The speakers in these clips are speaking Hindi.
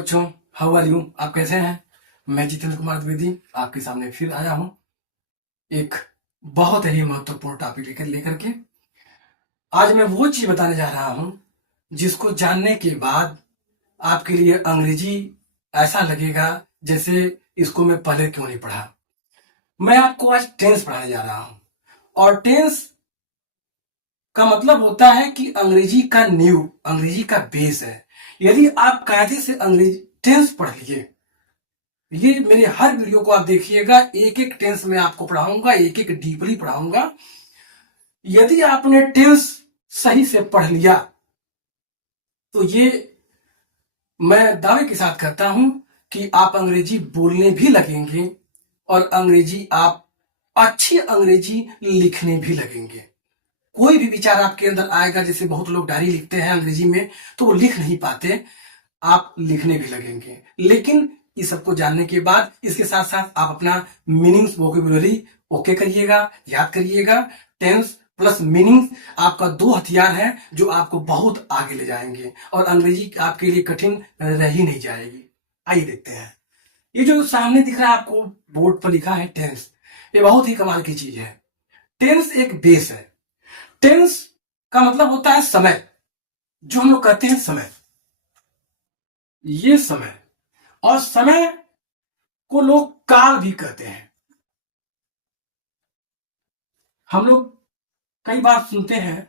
बच्चों, हाउ आर यू? आप कैसे हैं? मैं जितेंद्र कुमार द्विवेदी आपके सामने फिर आया हूं एक बहुत ही महत्वपूर्ण टॉपिक लेकर के। आज मैं वो चीज बताने जा रहा हूं जिसको जानने के बाद आपके लिए अंग्रेजी ऐसा लगेगा जैसे इसको मैं पहले क्यों नहीं पढ़ा। मैं आपको आज टेंस पढ़ाने जा रहा हूं और टेंस का मतलब होता है कि अंग्रेजी का नींव, अंग्रेजी का बेस है। यदि आप कायदे से अंग्रेजी टेंस पढ़ लिए, ये मेरे हर वीडियो को आप देखिएगा, एक एक टेंस में आपको पढ़ाऊंगा, एक एक डीपली पढ़ाऊंगा। यदि आपने टेंस सही से पढ़ लिया तो ये मैं दावे के साथ कहता हूं कि आप अंग्रेजी बोलने भी लगेंगे और अंग्रेजी आप अच्छी अंग्रेजी लिखने भी लगेंगे। कोई भी विचार आपके अंदर आएगा, जैसे बहुत लोग डायरी लिखते हैं अंग्रेजी में तो वो लिख नहीं पाते, आप लिखने भी लगेंगे। लेकिन इस सबको जानने के बाद इसके साथ साथ आप अपना मीनिंग्स वोकेबुलरी ओके करिएगा, याद करिएगा। टेंस प्लस मीनिंग्स आपका दो हथियार है जो आपको बहुत आगे ले जाएंगे और अंग्रेजी आपके लिए कठिन रह ही नहीं जाएगी। आइए देखते हैं। ये जो सामने दिख रहा है आपको बोर्ड पर लिखा है टेंस, ये बहुत ही कमाल की चीज है। टेंस एक बेस है। टेंस का मतलब होता है समय, जो हम लोग कहते हैं समय, ये समय, और समय को लोग काल भी कहते हैं। हम लोग कई बार सुनते हैं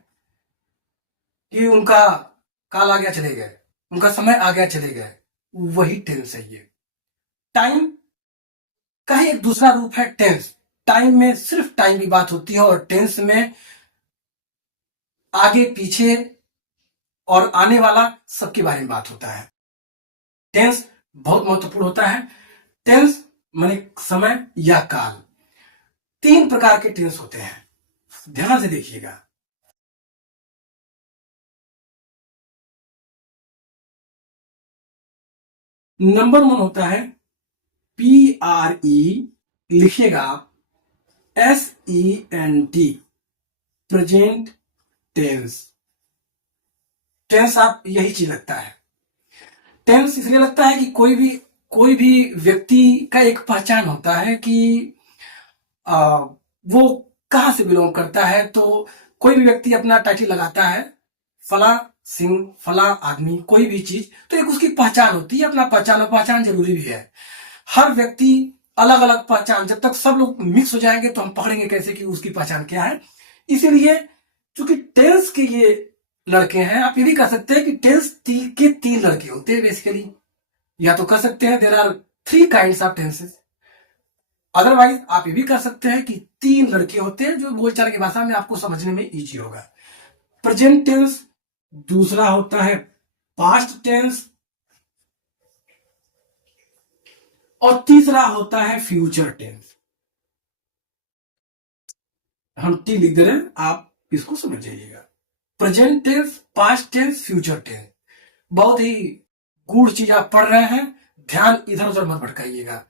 कि उनका काल आ गया चले गए, उनका समय आ गया चले गए, वही टेंस है। ये टाइम का ही एक दूसरा रूप है टेंस। टाइम में सिर्फ टाइम की बात होती है और टेंस में आगे पीछे और आने वाला सबके बारे में बात होता है। टेंस बहुत महत्वपूर्ण होता है। टेंस माने समय या काल। तीन प्रकार के टेंस होते हैं, ध्यान से देखिएगा। नंबर 1 होता है PRE, लिखिएगा आप, SENT, प्रेजेंट टेंस। टेंस आप यही चीज लगता है। टेंस इसलिए लगता है कि कोई भी व्यक्ति का एक पहचान होता है कि वो कहां से बिलोंग करता है। तो कोई भी व्यक्ति अपना टाइटल लगाता है, फला सिंह, फला आदमी, कोई भी चीज, तो एक उसकी पहचान होती है। अपना पहचान, और पहचान जरूरी भी है। हर व्यक्ति अलग अलग पहचान, जब तक सब लोग मिक्स हो जाएंगे तो हम पकड़ेंगे कैसे कि उसकी पहचान क्या है। इसीलिए चूंकि टेंस के ये लड़के हैं, आप ये भी कह सकते हैं कि टेंस के 3 लड़के होते हैं बेसिकली। या तो कह सकते हैं there are 3 kinds of tenses. Otherwise आप ये भी कह सकते हैं कि 3 लड़के होते हैं, जो बोलचाल की भाषा में आपको समझने में इजी होगा। प्रेजेंट टेंस, दूसरा होता है पास्ट टेंस, और तीसरा होता है फ्यूचर टेंस। हम टी लिख दे रहे हैं, आप इसको समझ जाइएगा। Present tense, past tense, future tense, बहुत ही गूढ़ चीज आप पढ़ रहे हैं। ध्यान इधर उधर मत भटकाइएगा,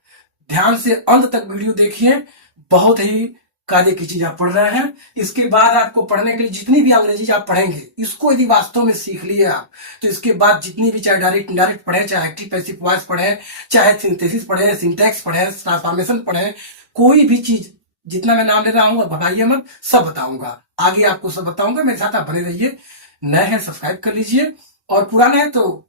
ध्यान से अंत तक वीडियो देखिए। बहुत ही कायदे की चीज आप पढ़ रहे हैं। इसके बाद आपको पढ़ने के लिए जितनी भी अंग्रेजी आप पढ़ेंगे, इसको यदि वास्तव में सीख लिए आप, तो इसके बाद जितनी भी, चाहे डायरेक्ट इनडायरेक्ट पढ़े, चाहे एक्टिव पैसिव वॉइस पढ़े, चाहे सिंथेसिस पढ़े, सिंटैक्स पढ़े, ट्रांसफॉर्मेशन पढ़े, कोई भी चीज, जितना मैं नाम ले रहा हूं भगाइए मत, सब बताऊंगा। आगे आपको सब बताऊंगा, मेरे साथ आप बने रहिए। नए हैं सब्सक्राइब कर लीजिए, और पुराने हैं तो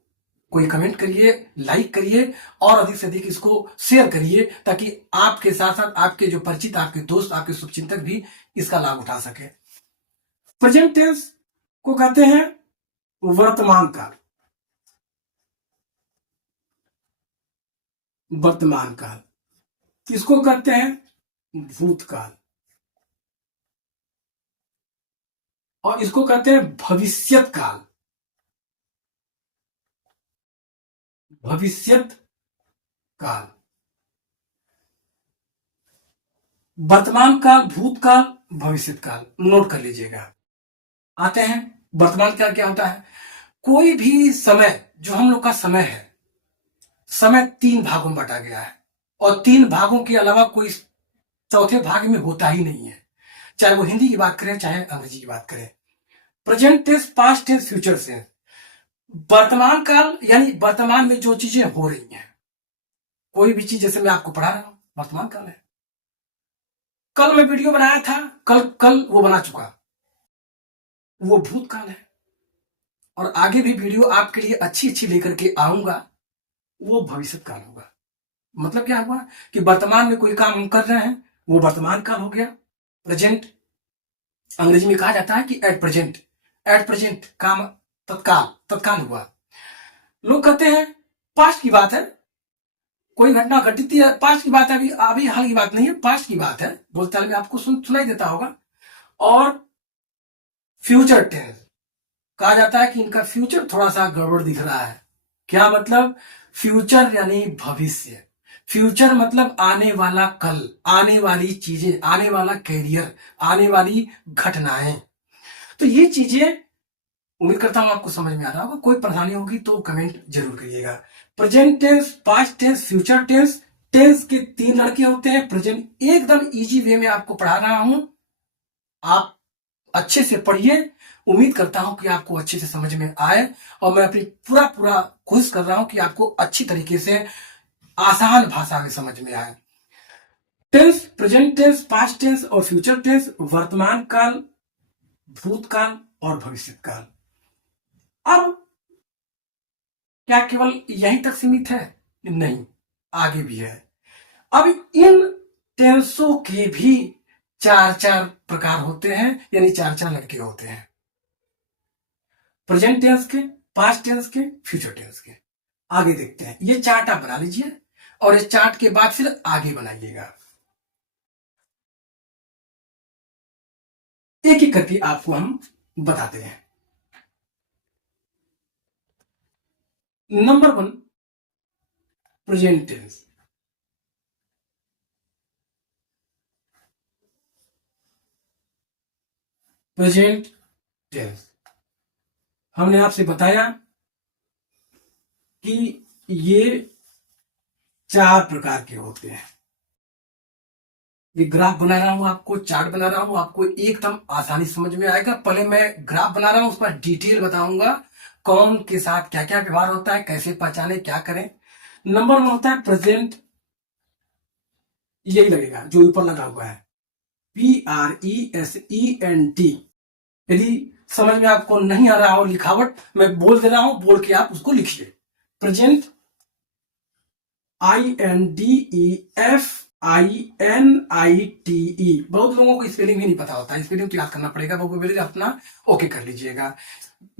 कोई कमेंट करिए, लाइक करिए, और अधिक से अधिक इसको शेयर करिए, ताकि आपके साथ साथ आपके जो परिचित, आपके दोस्त, आपके शुभचिंतक भी इसका लाभ उठा सके। प्रेजेंट टेंस को कहते हैं वर्तमान काल। वर्तमान काल इसको कहते हैं भूतकाल, और इसको कहते हैं भविष्यत काल। भविष्यत काल, वर्तमान काल, भूतकाल, भविष्यत काल, नोट कर लीजिएगा। आते हैं वर्तमान काल क्या होता है। कोई भी समय, जो हम लोग का समय है, समय 3 भागों में बांटा गया है, और 3 भागों के अलावा कोई चौथे भाग में होता ही नहीं है। चाहे वो हिंदी की बात करें, चाहे अंग्रेजी की बात करें। Present tense, past tense, future tense. वर्तमान काल यानी वर्तमान में जो चीजें हो रही हैं, कोई भी चीज जैसे मैं आपको पढ़ा रहा हूं, वर्तमान काल है। कल मैं वीडियो बनाया था, कल कल वो बना चुका, वो भूतकाल है। और आगे भी वीडियो आपके लिए अच्छी अच्छी लेकर के आऊंगा, वो भविष्य काल होगा। मतलब क्या हुआ कि वर्तमान में कोई काम हम कर रहे हैं, वो वर्तमान काल हो गया। प्रेजेंट अंग्रेजी में कहा जाता है कि एट प्रेजेंट, एट प्रेजेंट काम तत्काल, तत्काल हुआ। लोग कहते हैं पास्ट की बात है, कोई घटना घटित है, पास्ट की बात है, अभी अभी हाल की बात नहीं है, पास्ट की बात है, बोलचाल में आपको सुनाई देता होगा। और फ्यूचर टेंस कहा जाता है कि इनका फ्यूचर थोड़ा सा गड़बड़ दिख रहा है। क्या मतलब? फ्यूचर यानी भविष्य, फ्यूचर मतलब आने वाला कल, आने वाली चीजें, आने वाला कैरियर, आने वाली घटनाएं। तो ये चीजें उम्मीद करता हूं आपको समझ में आ रहा होगा। कोई परेशानी होगी तो कमेंट जरूर करिएगा। Present tense, past tense, future tense, tense के 3 लड़के होते हैं। प्रेजेंट एकदम इजी वे में आपको पढ़ा रहा हूं, आप अच्छे से पढ़िए। उम्मीद करता हूं कि आपको अच्छे से समझ में आए, और मैं अपनी पूरा पूरा कोशिश कर रहा हूं कि आपको अच्छी तरीके से आसान भाषा में समझ में आए। Tense, present tense, past tense और फ्यूचर टेंस, वर्तमान काल, भूतकाल और भविष्य काल। अब क्या केवल यहीं तक सीमित है? नहीं, आगे भी है। अब इन टेंसों के भी 4 प्रकार होते हैं, यानी 4 लड़के होते हैं। प्रेजेंट टेंस के, पास्ट टेंस के, फ्यूचर टेंस के। आगे देखते हैं, ये चार्ट आप बना लीजिए और इस चार्ट के बाद फिर आगे बनाइएगा। एक एक करके आपको हम बताते हैं। Number 1, present tense. Present tense हमने आपसे बताया कि ये 4 प्रकार के होते हैं। ये ग्राफ बना रहा हूं, आपको चार्ट बना रहा हूं, आपको एकदम आसानी समझ में आएगा। पहले मैं ग्राफ बना रहा हूं, उस पर डिटेल बताऊंगा कौन के साथ क्या क्या व्यवहार होता है, कैसे पहचाने, क्या करें। नंबर 1 होता है प्रेजेंट, यही लगेगा जो ऊपर लगा हुआ है, PRESENT। यदि समझ में आपको नहीं आ रहा हो लिखावट, मैं बोल दे रहा हूं, बोल के आप उसको लिखिए। Present INDEFINITE। बहुत लोगों को स्पेलिंग भी नहीं पता होता है, स्पेलिंग तो याद करना पड़ेगा, वोकैबुलरी अपना ओके कर लीजिएगा।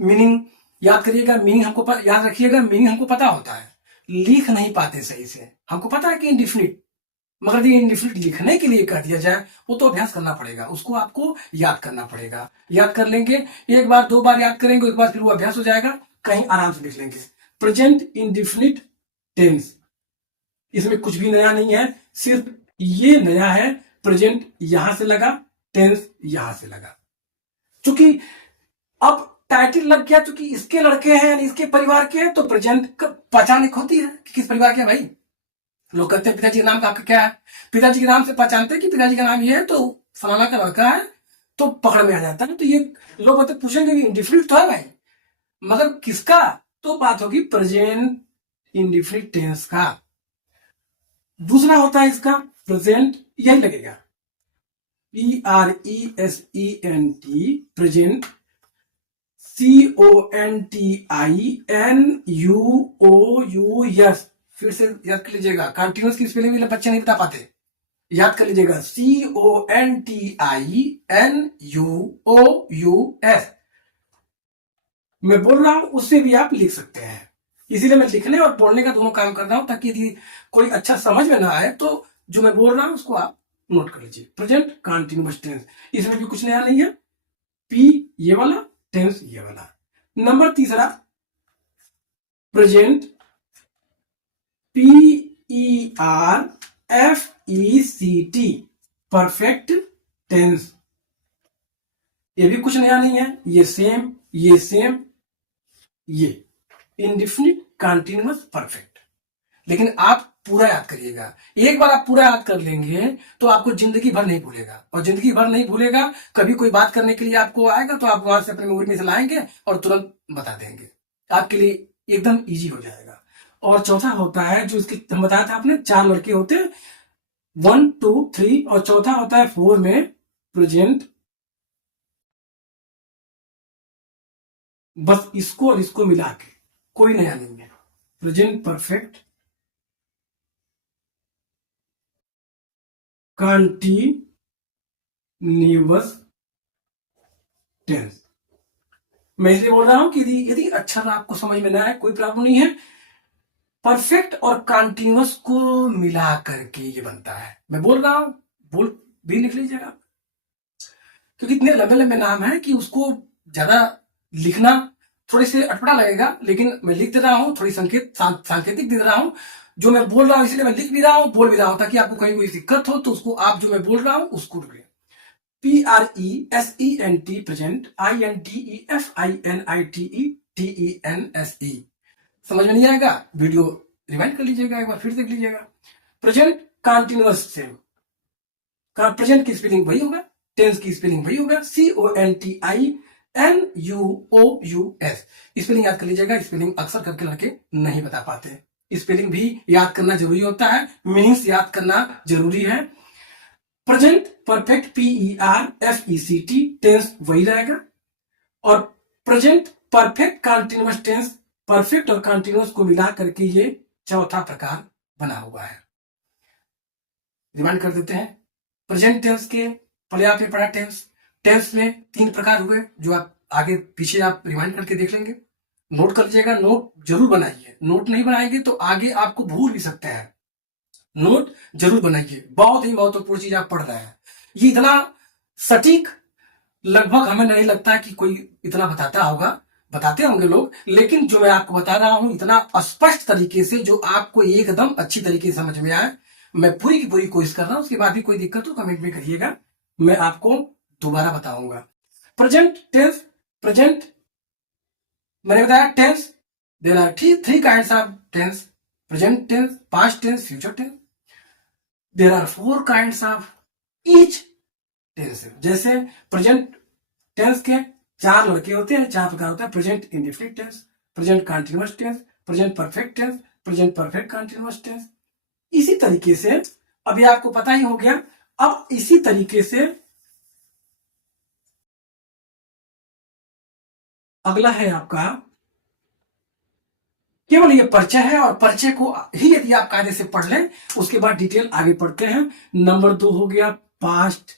मीनिंग याद करिएगा, मीनिंग हमको याद रखिएगा, मीनिंग हमको पता होता है, लिख नहीं पाते सही से। हमको पता है कि इंडिफिनिट, मगर ये इंडिफिनिट लिखने के लिए कह दिया जाए, वो तो अभ्यास करना पड़ेगा, उसको आपको याद करना पड़ेगा। याद कर लेंगे, एक बार 2 बार याद करेंगे, एक बार फिर वो अभ्यास हो जाएगा, कहीं आराम से लिख लेंगे। प्रेजेंट इंडिफिनिट टेंस, इसमें कुछ भी नया नहीं है, सिर्फ ये नया है, प्रेजेंट यहां से लगा, टेंस यहां से लगा। चूंकि अब टाइटल लग गया, चूंकि इसके लड़के हैं, इसके परिवार के हैं, तो प्रेजेंट का पहचान एक होती है कि किस परिवार के हैं भाई। लोग कहते हैं पिताजी के नाम का आपका क्या है, पिताजी के नाम से पहचानते हैं कि पिताजी का नाम ये है, तो फलाना का लड़का है, तो पकड़ में आ जाता है। तो ये लोग कहते पूछेंगे कि इंडिफिनिट तो है भाई, मगर किसका? तो बात होगी प्रेजेंट इंडिफिनिट टेंस का। दूसरा होता है इसका प्रेजेंट, यही लगेगा, PRESENT, प्रेजेंट, CONTINUOUS। फिर से याद कर लीजिएगा, कंटिन्यूस की स्पेलिंग भी बच्चे नहीं बता पाते, याद कर लीजिएगा, CONTINUOUS। मैं बोल रहा हूं उससे भी आप लिख सकते हैं, इसीलिए मैं लिखने और बोलने का दोनों काम कर रहा हूं, ताकि यदि कोई अच्छा समझ में ना आए तो जो मैं बोल रहा हूं उसको आप नोट कर लीजिए। प्रेजेंट कंटिन्यूअस टेंस, इसमें भी कुछ नया नहीं है, P ये वाला, टेंस ये वाला। Number 3, present, PERFECT, perfect tense. ये भी कुछ नया नहीं है, ये सेम, ये सेम, ये इंडिफिनिट कंटिन्यूअस परफेक्ट। लेकिन आप पूरा याद करिएगा, एक बार आप पूरा याद कर लेंगे तो आपको जिंदगी भर नहीं भूलेगा, और जिंदगी भर नहीं भूलेगा, कभी कोई बात करने के लिए आपको आएगा तो आप वहां से अपने मेमोरी में से लाएंगे और तुरंत बता देंगे। आपके लिए एकदम इजी हो जाएगा। और चौथा होता है जो इसकी हम बताया था आपने, 4 लड़के होते हैं, 1 2 3, और चौथा होता है 4 में प्रेजेंट। बस इसको और इसको मिला के, कोई नया नहीं है। Present perfect continuous tense. मैं इसलिए बोल रहा हूं कि यदि यदि अक्षर आपको समझ में ना आए कोई प्रॉब्लम नहीं है, परफेक्ट और कंटिन्यूअस को मिला करके ये बनता है। मैं बोल रहा हूं, बोल भी लिख लीजिएगा, क्योंकि इतने लंबे लंबे नाम हैं कि उसको ज्यादा लिखना थोड़ी से अटपटा लगेगा, लेकिन मैं लिख दे रहा हूं, थोड़ी सांकेतिक दे रहा हूं जो मैं बोल रहा हूं, इसलिए मैं लिख भी रहा हूं, बोल भी रहा हूं, ताकि आपको कहीं कोई दिक्कत हो तो उसको आप जो मैं बोल रहा हूं उसको रुके। PRESENT प्रेजेंट, INTEFINITE समझ में नहीं आएगा, वीडियो रिवाइंड कर लीजिएगा, एक बार फिर देख लीजिएगा। प्रेजेंट कंटिन्यूअस सेम, प्रेजेंट की स्पेलिंग वही होगा, टेंस की स्पेलिंग वही होगा, CONTINUOUS। स्पेलिंग याद कर लीजिएगा, स्पेलिंग अक्सर करके लड़के नहीं बता पाते, स्पेलिंग भी याद करना जरूरी होता है, मीनिंग्स याद करना जरूरी है। प्रेजेंट परफेक्ट PERFECT, टेंस वही रहेगा, और present perfect continuous tense, perfect और कंटिन्यूअस को मिला करके ये चौथा प्रकार बना हुआ है। रिमाइंड कर देते हैं, प्रेजेंट टेंस के पहले आपने पढ़ा टेंस, टेंस में 3 प्रकार हुए जो आप आगे पीछे आप रिमाइंड करके देख लेंगे, नोट कर लीजिएगा, नोट जरूर बनाइए, नोट नहीं बनाएंगे तो आगे आपको भूल भी सकते हैं, नोट जरूर बनाइए, बहुत ही महत्वपूर्ण चीज आप पढ़ रहे हैं। ये इतना सटीक लगभग हमें नहीं लगता कि कोई इतना बताता होगा, बताते होंगे लोग, लेकिन जो मैं आपको बता रहा हूं इतना स्पष्ट तरीके से जो आपको एकदम अच्छी तरीके से समझ में आए, मैं पूरी की पूरी कोशिश कर रहा हूं। उसके बाद भी कोई दिक्कत हो कमेंट में करिएगा, मैं आपको दोबारा बताऊंगा। प्रेजेंट टेंस, प्रेजेंट मैंने बताया tense, there are three kinds of tense, present tense, past tense, future tense. There are 4 kinds of each tense. जैसे प्रेजेंट टेंस के 4 लड़के होते हैं, 4 प्रकार होता है, present indefinite tense, present continuous tense, present perfect tense, present perfect continuous tense. इसी तरीके से अभी आपको पता ही हो गया। अब इसी तरीके से अगला है आपका, केवल ये परिचय है, और परिचय को ही यदि आप कायदे से पढ़ लें उसके बाद डिटेल आगे पढ़ते हैं। नंबर 2 हो गया पास्ट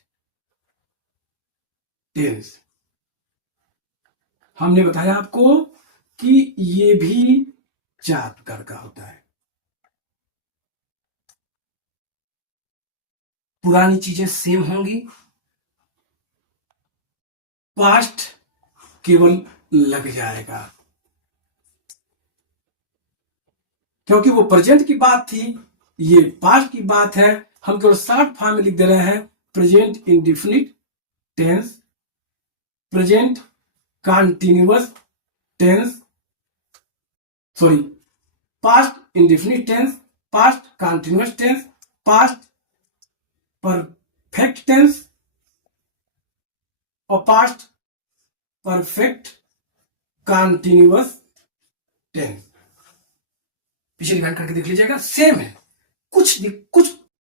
टेंस। हमने बताया आपको कि ये भी 4 प्रकार का होता है। पुरानी चीजें सेम होंगी, पास्ट केवल लग जाएगा, क्योंकि वो प्रेजेंट की बात थी, ये पास्ट की बात है, हम केवल शॉर्ट फॉर्म में लिख दे रहे हैं, present indefinite tense, present continuous tense, sorry past indefinite tense, past continuous tense, past perfect tense और पास्ट परफेक्ट कंटिन्यूअस टेंस। पीछे रिवाइंड करके देख लीजिएगा, सेम है, कुछ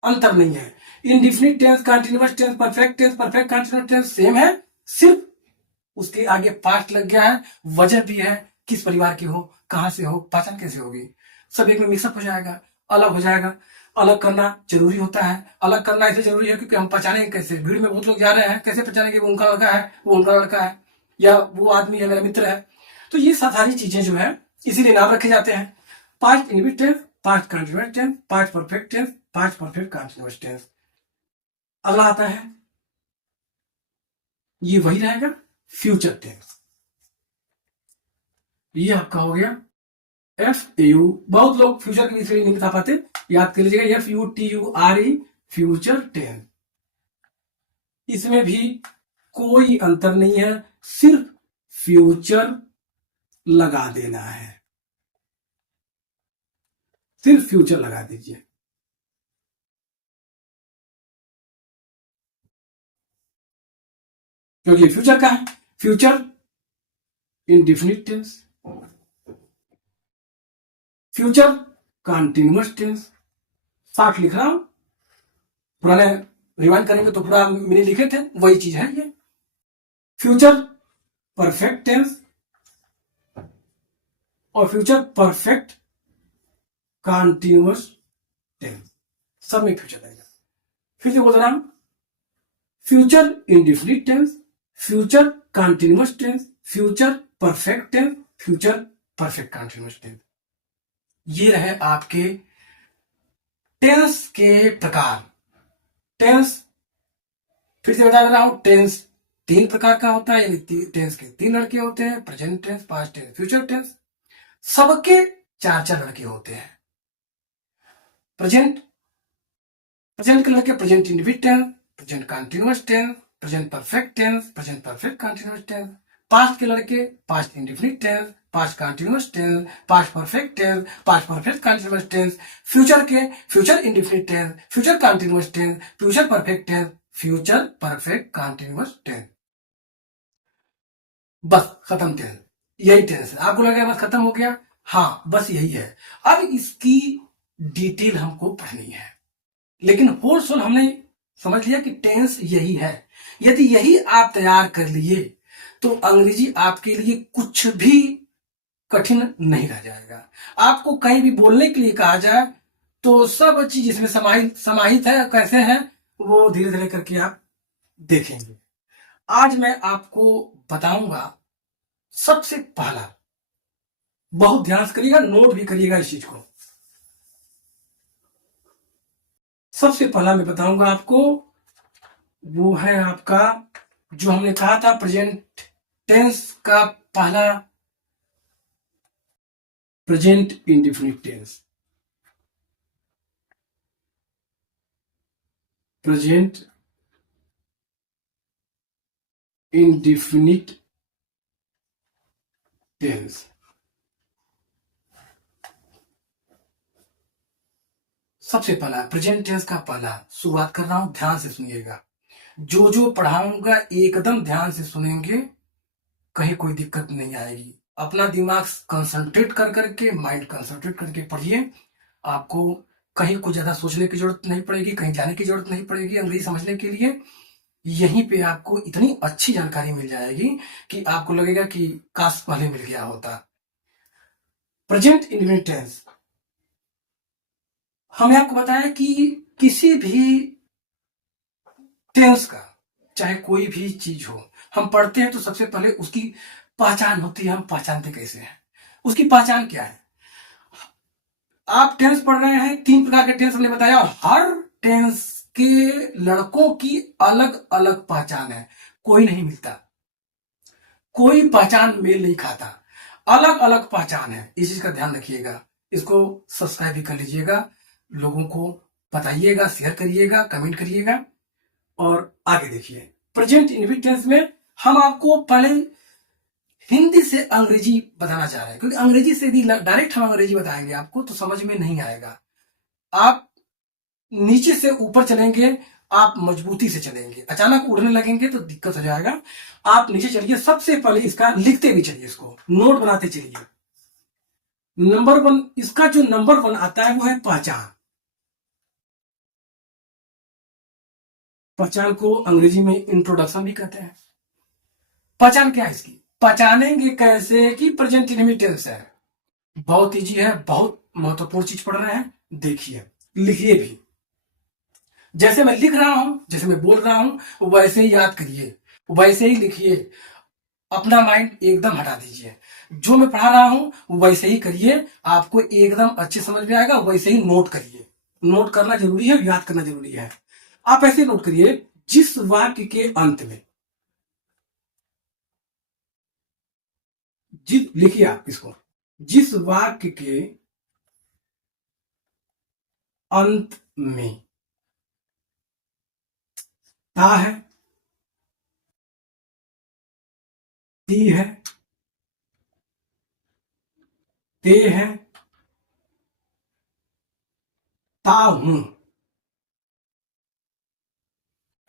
अंतर नहीं है। Indefinite tense, continuous tense, perfect tense, perfect continuous tense same है, सिर्फ उसके आगे पास्ट लग गया है, वजह भी है, किस परिवार की हो, कहां से हो, पहचान कैसे होगी, सब एक में मिक्सअप हो जाएगा, अलग हो जाएगा। अलग करना जरूरी होता है, अलग करना इसलिए जरूरी है क्योंकि हम पहचानेंगे कैसे, भीड़ में बहुत लोग जा रहे हैं, कैसे पहचानेंगे वो उनका लड़का है, वो उनका लड़का है, या वो आदमी है मेरा मित्र है। तो ये सारी चीजें जो है इसीलिए नाम रखे जाते हैं, past indefinite tense, past continuous tense, past perfect tense, past perfect continuous tense. अगला आता है, ये वही रहेगा, फ्यूचर टेंस। ये आपका हो गया FU, बहुत लोग फ्यूचर के लिए नहीं बता पाते, याद कर लीजिएगा, FUTURE, फ्यूचर टेंस। इसमें भी कोई अंतर नहीं है, सिर्फ फ्यूचर लगा देना है, सिर्फ फ्यूचर लगा दीजिए। क्योंकि फ्यूचर का है, future indefinite tense, future continuous tense, short लिख रहा हूं, पुराने रिवाइंड करेंगे तो पूरा मैंने लिखे थे, वही चीज है ये। फ्यूचर परफेक्ट टेंस और फ्यूचर परफेक्ट कंटिन्यूअस टेंस, सब में फ्यूचर लगेगा। फिर से बोल रहा हूं, future indefinite tense, future continuous tense, future perfect tense, future perfect continuous tense. ये रहे आपके टेंस के प्रकार। टेंस फिर से बता रहा हूं, टेंस 3 प्रकार का होता है, यानी टेंस के 3 लड़के होते हैं, present tense, past tense, future tense. सबके 4-4 लड़के होते हैं। प्रेजेंट प्रेजेंट के लड़के present indefinite tense, present continuous tense, present perfect tense, present perfect continuous tense. Past के लड़के past indefinite tense, past continuous tense, past perfect tense, past perfect continuous tense. Future के future indefinite tense, future continuous tense, future perfect tense, future perfect continuous tense. बस खत्म टेंस, यही टेंस है। आपको लगा बस खत्म हो गया? हाँ, बस यही है। अब इसकी डिटेल हमको पढ़नी है, लेकिन होल सोल हमने समझ लिया कि टेंस यही है। यदि यही आप तैयार कर लिए तो अंग्रेजी आपके लिए कुछ भी कठिन नहीं रह जाएगा। आपको कहीं भी बोलने के लिए कहा जाए तो सब चीज इसमें समाहित है। कैसे है वो धीरे धीरे करके आप देखेंगे। आज मैं आपको बताऊंगा सबसे पहला, बहुत ध्यान से करिएगा, नोट भी करिएगा इस चीज को। सबसे पहला मैं बताऊंगा आपको, वो है आपका जो हमने कहा था प्रेजेंट टेंस का पहला, present indefinite tense. Present indefinite tense. सबसे पहला प्रेजेंट टेंस का पहला, शुरुआत कर रहा हूं, ध्यान से सुनिएगा। जो जो पढ़ाऊंगा एकदम ध्यान से सुनेंगे, कहीं कोई दिक्कत नहीं आएगी। अपना दिमाग कंसंट्रेट कर करके, माइंड कंसंट्रेट करके पढ़िए। आपको कहीं कुछ ज्यादा सोचने की जरूरत नहीं पड़ेगी, कहीं जाने की जरूरत नहीं पड़ेगी अंग्रेजी समझने के लिए। यहीं पे आपको इतनी अच्छी जानकारी मिल जाएगी कि आपको लगेगा कि काश पहले मिल गया होता। प्रेजेंट इंडिफिनिट टेंस, हमने आपको बताया कि किसी भी टेंस का, चाहे कोई भी चीज हो, हम पढ़ते हैं तो सबसे पहले उसकी पहचान होती है। हम पहचानते कैसे हैं, उसकी पहचान क्या है? आप टेंस पढ़ रहे हैं, 3 प्रकार के टेंस हमने बताया, और हर टेंस के लड़कों की अलग अलग पहचान है। कोई नहीं मिलता, कोई पहचान मेल नहीं खाता, अलग अलग पहचान है। इस चीज का ध्यान रखिएगा। इसको सब्सक्राइब भी कर लीजिएगा, लोगों को बताइएगा, शेयर करिएगा, कमेंट करिएगा। और आगे देखिए, प्रेजेंट इंडिफिनिट टेंस में हम आपको पहले हिंदी से अंग्रेजी बताना चाह रहे हैं, क्योंकि अंग्रेजी से यदि डायरेक्ट हम अंग्रेजी बताएंगे आपको तो समझ में नहीं आएगा। आप नीचे से ऊपर चलेंगे, आप मजबूती से चलेंगे, अचानक उड़ने लगेंगे तो दिक्कत हो जाएगा। आप नीचे चलिए, सबसे पहले इसका लिखते भी चलिए, इसको नोट बनाते चलिए। नंबर 1, इसका जो नंबर 1 आता है वो है पहचान। पहचान को अंग्रेजी में इंट्रोडक्शन भी कहते हैं। पहचान क्या है इसकी? पहचानेंगे कैसे कि प्रेजेंट इंडिफिनिट टेंस है? बहुत इजी है, बहुत महत्वपूर्ण चीज पढ़ रहे हैं, देखिए, लिखिए भी। जैसे मैं लिख रहा हूं, जैसे मैं बोल रहा हूं, वैसे ही याद करिए, वैसे ही लिखिए। अपना माइंड एकदम हटा दीजिए, जो मैं पढ़ा रहा हूं वैसे ही करिए, आपको एकदम अच्छे समझ में आएगा। वैसे ही नोट करिए, नोट करना जरूरी है, याद करना जरूरी है। आप ऐसे नोट करिए, जिस वाक्य के अंत में, लिखिए आप इसको, जिस वाक्य के अंत में ता है, ती है, ते है, ता हूं,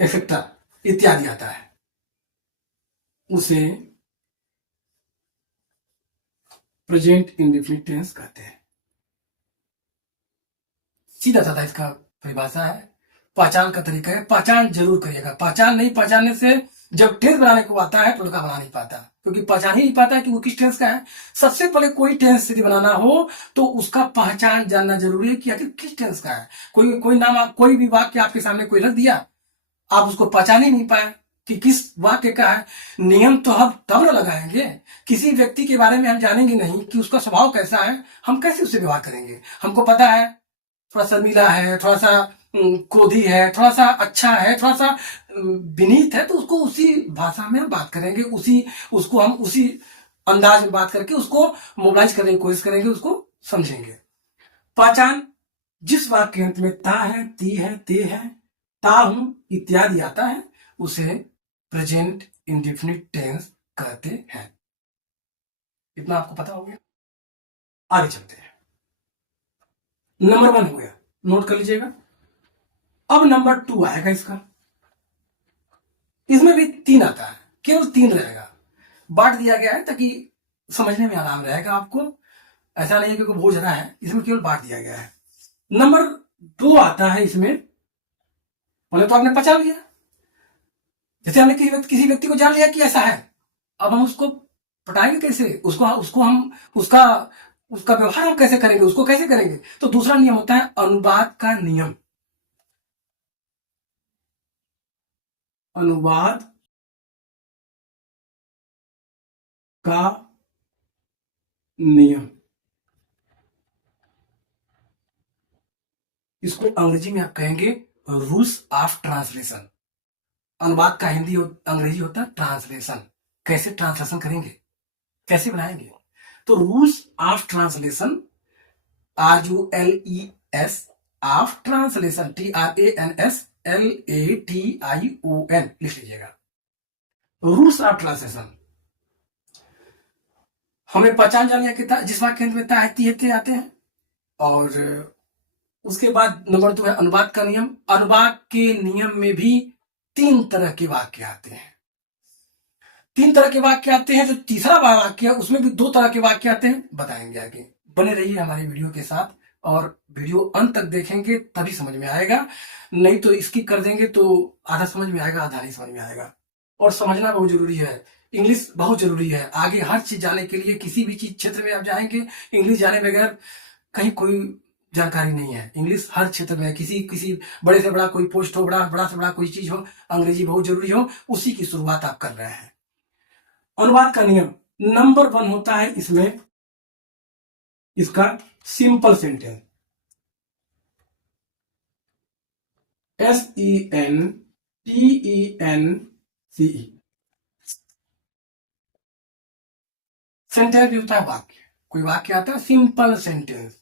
एक्सेट्रा इत्यादि आता है, उसे प्रेजेंट इंडिफिनिट टेंस कहते हैं। सीधा साधा इसका परिभाषा है, पहचान का तरीका है। पहचान जरूर करिएगा, पहचान नहीं पहचानने से जब टेंस बनाने को आता है तो लड़का बना नहीं पाता, क्योंकि पहचान ही नहीं पाता है कि वो किस टेंस का है। सबसे पहले कोई टेंस यदि बनाना हो तो उसका पहचान जानना जरूरी है कि आखिर किस टेंस का है। कोई नाम, कोई भी वाक्य आपके सामने कोई रख दिया, आप उसको पहचान ही नहीं पाए कि किस वाक्य का है। नियम तो हम तब न लगाएंगे, किसी व्यक्ति के बारे में हम जानेंगे नहीं कि उसका स्वभाव कैसा है, हम कैसे उससे व्यवहार करेंगे। हमको पता है थोड़ा शर्मीला है, थोड़ा सा क्रोधी है, थोड़ा सा अच्छा है, थोड़ा सा विनीत है, तो उसको उसी भाषा में हम बात करेंगे, उसको हम उसी अंदाज में बात करके उसको मोबिलाइज करने की कोशिश करेंगे, उसको समझेंगे। पहचान जिस वाक्य अंत में ता है, ती है, ते है, ता हूं इत्यादि आता है, उसे प्रेजेंट इंडेफिनिट टेंस कहते हैं। इतना आपको पता हो गया। आगे चलते हैं। नंबर 1 हो गया, नोट कर लीजिएगा। अब नंबर 2 आएगा इसका। इसमें भी 3 आता है, केवल 3 रहेगा, बांट दिया गया है ताकि समझने में आराम रहेगा आपको। ऐसा नहीं है कि बोझ रहा है, इसमें केवल बांट दिया गया है। नंबर 2 आता है इसमें, पहले तो आपने पहचान लिया, जैसे हमने किसी व्यक्ति को जान लिया कि ऐसा है, अब हम उसको पटाएंगे कैसे, उसको हम उसका व्यवहार हम कैसे करेंगे, उसको कैसे करेंगे। तो दूसरा नियम होता है अनुवाद का नियम। अनुवाद का नियम, इसको अंग्रेजी में आप कहेंगे रूल्स ऑफ ट्रांसलेशन। अनुवाद का अंग्रेजी होता है ट्रांसलेशन। कैसे ट्रांसलेशन करेंगे, कैसे बनाएंगे, तो rules of translation, RULES of translation, TRANSLATION लिख लीजिएगा। रूल्स ऑफ ट्रांसलेशन, हमें पहचान जानिए कि जिस वाक्य अंत में ता है, ती है, ते आते हैं। और उसके बाद नंबर 2 है अनुवाद का नियम। अनुवाद के नियम में भी 3 तरह के वाक्य आते हैं। 3 तरह के वाक्य आते हैं। जो तीसरा वाक्य है उसमें भी 2 तरह के वाक्य आते हैं, बताएंगे आगे। बने रहिए हमारी वीडियो के साथ और वीडियो अंत तक देखेंगे तभी समझ में आएगा, नहीं तो स्किप कर देंगे तो आधा समझ में आएगा, आधा नहीं समझ में आएगा। और समझना बहुत जरूरी है, इंग्लिश बहुत जरूरी है। आगे हर चीज जाने के लिए, किसी भी चीज क्षेत्र में आप जाएंगे, इंग्लिश जाने बगैर कहीं कोई जानकारी नहीं है। इंग्लिश हर क्षेत्र में, किसी बड़े से बड़ा कोई पोस्ट हो, बड़ा से बड़ा कोई चीज हो, अंग्रेजी बहुत जरूरी हो, उसी की शुरुआत आप कर रहे हैं। अनुवाद का नियम नंबर 1 होता है इसमें इसका सिंपल सेंटेंस, SENTENCE। सेंटेंस भी होता है वाक्य, कोई वाक्य आता है सिंपल सेंटेंस,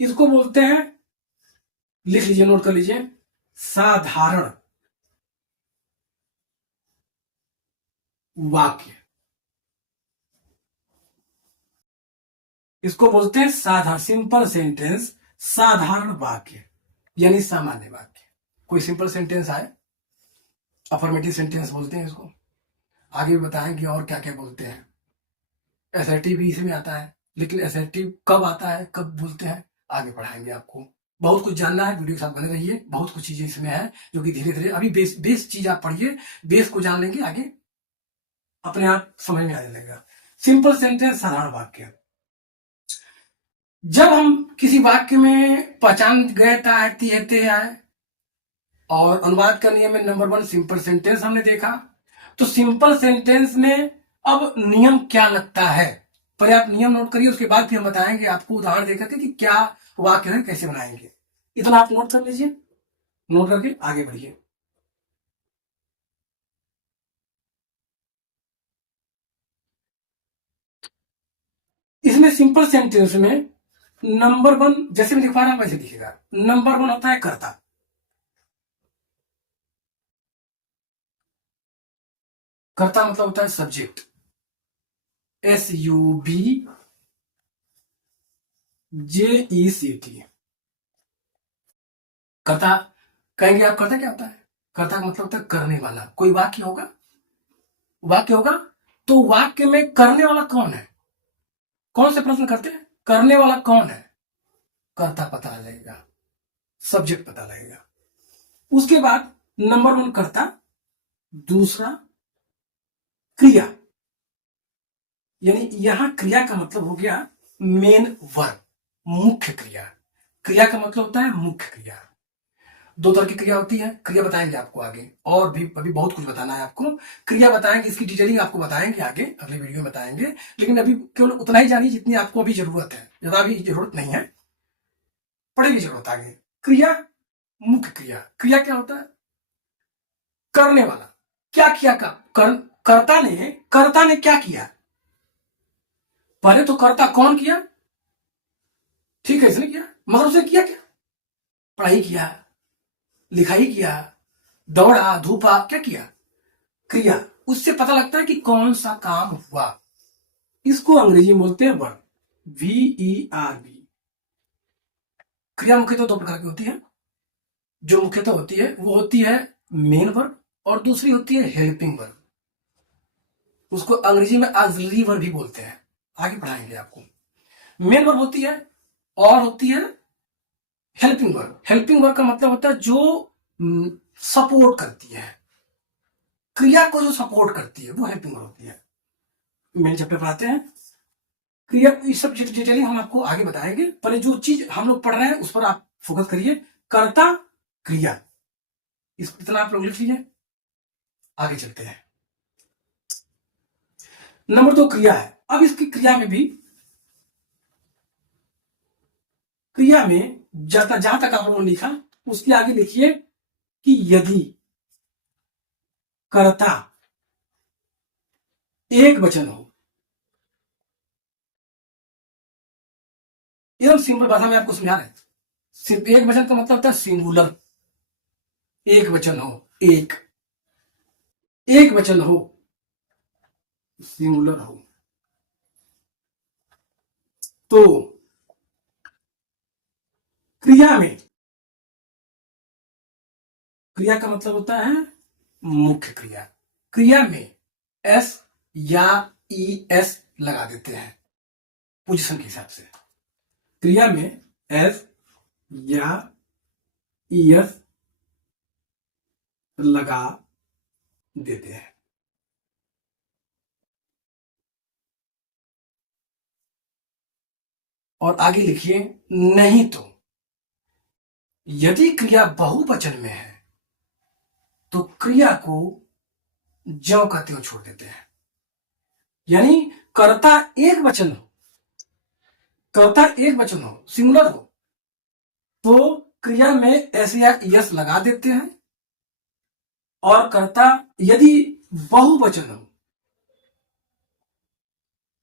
इसको बोलते हैं, लिख लीजिए, नोट कर लीजिए, साधारण वाक्य। इसको बोलते हैं साधारण, सिंपल सेंटेंस, साधारण वाक्य यानी सामान्य वाक्य। कोई सिंपल सेंटेंस आए, अफर्मेटिव सेंटेंस बोलते हैं इसको, आगे भी बताएंगे और क्या क्या बोलते हैं। असर्टिव भी इसमें आता है, लेकिन असर्टिव कब आता है, कब बोलते हैं, आगे पढ़ाएंगे आपको। बहुत कुछ जानना है, वीडियो के साथ बने रहिए। बहुत कुछ चीजें इसमें है जो कि धीरे धीरे, अभी बेस चीज आप पढ़िए, बेस को जान लेंगे, आगे अपने आप समझ में आने लगेगा। सिंपल सेंटेंस, साधारण वाक्य। जब हम किसी वाक्य में पहचान गए ता है, ती है, ते आए, और अनुवाद का नियम में नंबर 1 सिंपल सेंटेंस हमने देखा, तो सिंपल सेंटेंस में अब नियम क्या लगता है, पर आप नियम नोट करिए, उसके बाद फिर हम बताएंगे आपको उदाहरण देकर के कि क्या वाक्य है, कैसे बनाएंगे। इतना आप नोट कर लीजिए, नोट करके आगे बढ़िए। इसमें सिंपल सेंटेंस में नंबर 1, जैसे मैं लिखवा रहा हूं वैसे लिखेगा। नंबर 1 होता है कर्ता। कर्ता मतलब होता है सब्जेक्ट, SUBJECT। कर्ता कहेंगे आप, कर्ता क्या होता है, कर्ता का मतलब होता है करने वाला। कोई वाक्य होगा तो वाक्य में करने वाला कौन है, कौन से प्रश्न करते हैं, करने वाला कौन है, कर्ता पता आ जाएगा। सब्जेक्ट पता लगेगा। उसके बाद नंबर 1 कर्ता, दूसरा क्रिया, यानी यहां क्रिया का मतलब हो गया मेन वर्ब, मुख्य क्रिया। क्रिया का मतलब होता है मुख्य क्रिया। दो तरह की क्रिया होती है, क्रिया बताएंगे आपको आगे, और भी अभी बहुत कुछ बताना है आपको। क्रिया बताएंगे, इसकी डिटेलिंग आपको बताएंगे आगे, अगले वीडियो में बताएंगे, लेकिन अभी केवल उतना ही जानिए जितनी आपको अभी जरूरत है, ज्यादा अभी जरूरत नहीं है, पड़ेगी जरूरत आगे। क्रिया, मुख्य क्रिया। क्रिया क्या होता है? करने वाला। क्या किया का कर्ता ने क्या किया? पहले तो कर्ता कौन किया? ठीक है, इसने किया, मगर उसने किया क्या? पढ़ाई किया, लिखाई किया, दौड़ा धूपा, क्या किया? क्रिया। उससे पता लगता है कि कौन सा काम हुआ। इसको अंग्रेजी में बोलते हैं वर्ब, VERB। क्रिया मुख्यतः दो प्रकार की होती है। जो मुख्यतः होती है वो होती है मेन वर्ब, और दूसरी होती है हेल्पिंग वर्ब। उसको अंग्रेजी में ऑक्सिलरी वर्ब भी बोलते हैं, आगे पढ़ाएंगे आपको। मेन वर्ब होती है, और होती है हेल्पिंग वर्ब। हेल्पिंग वर्ब का मतलब होता है जो सपोर्ट करती है, क्रिया को जो सपोर्ट करती है वो हेल्पिंग वर्ब होती है। मेन चैप्टर पढ़ाते हैं क्रिया, इस सब डिटेलिंग हम आपको आगे बताएंगे। पहले जो चीज हम लोग पढ़ रहे हैं उस पर आप फोकस करिए। कर्ता, क्रिया, इतना आप लोग लिख लीजिए। आगे चलते हैं। नंबर 2 क्रिया है। अब इसकी क्रिया में भी, क्रिया में जहां तक आप लोगों ने लिखा उसके आगे लिखिए कि यदि कर्ता एक वचन हो, एकदम सिंपल भाषा में आपको समझा रहे हैं। सिर्फ एक वचन का मतलब होता है सिंगुलर। एक वचन हो, एक वचन हो, सिंगुलर हो, तो क्रिया में, क्रिया का मतलब होता है मुख्य क्रिया। क्रिया में S या ES लगा देते हैं पोजीशन के हिसाब से। क्रिया में S या ES लगा देते हैं। और आगे लिखिए, नहीं तो यदि क्रिया बहुवचन में है तो क्रिया को ज्यों का त्यों छोड़ देते हैं। यानी कर्ता एक वचन हो, कर्ता एक वचन हो, सिंगुलर हो, तो क्रिया में एस या ES लगा देते हैं। और कर्ता यदि बहुवचन हो,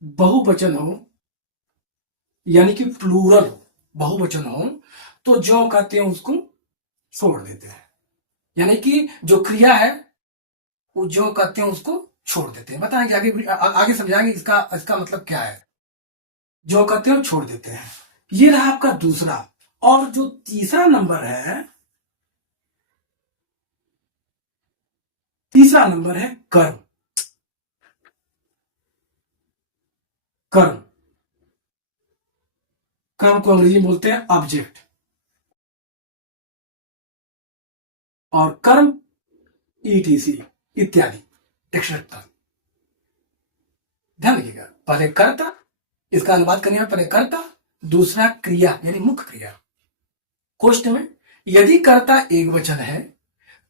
बहुवचन हो यानी कि प्लूरल हो, बहुवचन हो, तो जो कहते हैं उसको छोड़ देते हैं। यानी कि जो क्रिया है वो जो कहते हैं उसको छोड़ देते हैं। बताएंगे आगे, आगे समझाएंगे इसका इसका मतलब क्या है। जो कहते हैं छोड़ देते हैं। ये रहा आपका दूसरा। और जो तीसरा नंबर है, तीसरा नंबर है कर्म। कर्म, कर्म को अंग्रेजी में बोलते हैं ऑब्जेक्ट। और कर्म ETC इत्यादि, एक्सेट्रा। ध्यान रखिएगा, पहले कर्ता, इसका अनुवाद करने में पहले कर्ता, दूसरा क्रिया यानी मुख्य क्रिया। क्वेश्चन में यदि कर्ता एक वचन है